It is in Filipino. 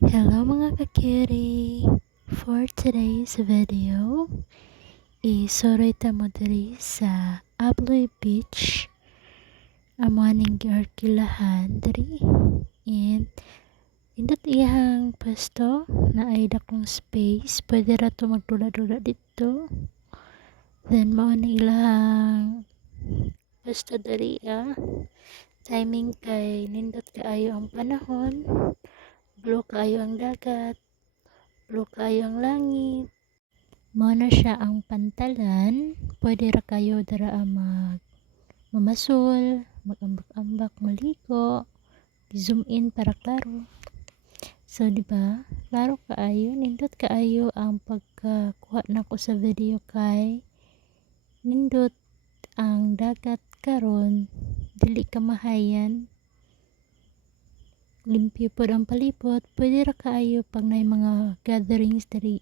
Hello mga kakiri! For today's video, isuroy ta mo diri sa Abloy Beach. Amaning giarkilahan diri. And indot iyang pwesto na ay dakong space. Pwede ra to magdula-dula dito. Then mao na ilang pwesto diri Timing kay nindot kaayo ang panahon. Blue kaayo ang dagat. Blue kaayo ang langit. Mao na siya ang pantalan. Pwede ra kayo dara mamasol, mag-ambak-ambak, maligo, zoom in para klaro. So di ba? Klaro kaayo, nindot kaayo ang pagkakuha nako sa video kay nindot ang dagat karon dili kamahayan. Limpyo pod ang palibot. Pwede ra kaayo pag nay mga gatherings diri